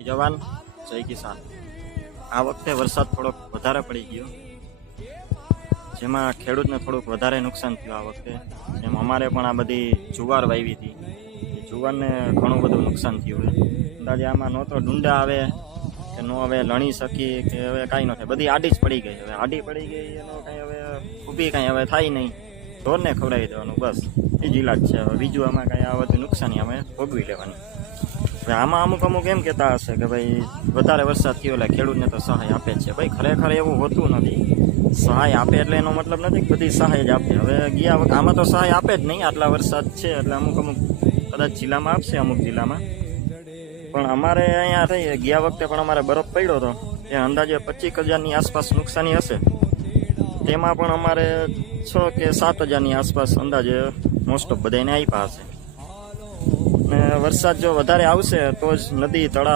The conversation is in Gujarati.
જવાન જય કિસાન। આ વખતે વરસાદ થોડોક વધારે પડી ગયો, જેમાં ખેડૂતને થોડુંક વધારે નુકસાન થયું આ વખતે। જેમ અમારે પણ આ બધી જુવાર વાવી હતી, જુવારને ઘણું બધું નુકસાન થયું છે। અંદાજે આમાં ન તો ડુંડા આવે કે ન હવે લણી શકી કે હવે કાંઈ ન થાય, બધી આડી જ પડી ગઈ। હવે આડી પડી ગઈ એનો કાંઈ હવે ઊભી કાંઈ હવે થાય નહીં, ઢોરને ખવડાવી દેવાનું બસ, એ જ ઈલાજ છે। હવે બીજું આમાં કાંઈ આ બધું નુકસાની અમે ભોગવી લેવાની। હવે આમાં અમુક એમ કહેતા હશે કે ભાઈ વધારે વરસાદ થયો એટલે ખેડૂતને તો સહાય આપે જ છે। ભાઈ ખરેખર એવું હોતું નથી। સહાય આપે એટલે એનો મતલબ નથી કે બધી સહાય જ આપે। હવે ગયા વખતે આમાં તો સહાય આપે જ નહીં, આટલા વરસાદ છે એટલે અમુક કદાચ જિલ્લામાં આપશે, અમુક જિલ્લામાં। પણ અમારે અહીંયા થઈ ગયા વખતે પણ અમારે બરફ પડ્યો હતો, એ અંદાજે 25,000ની આસપાસ નુકસાની હશે। તેમાં પણ અમારે 6 કે 7,000ની આસપાસ અંદાજે મોસ્ટ ઓફ બધાને આપ્યા હશે। ને વરસાદ જો વધારે આવશે તો જ નદી તળાવ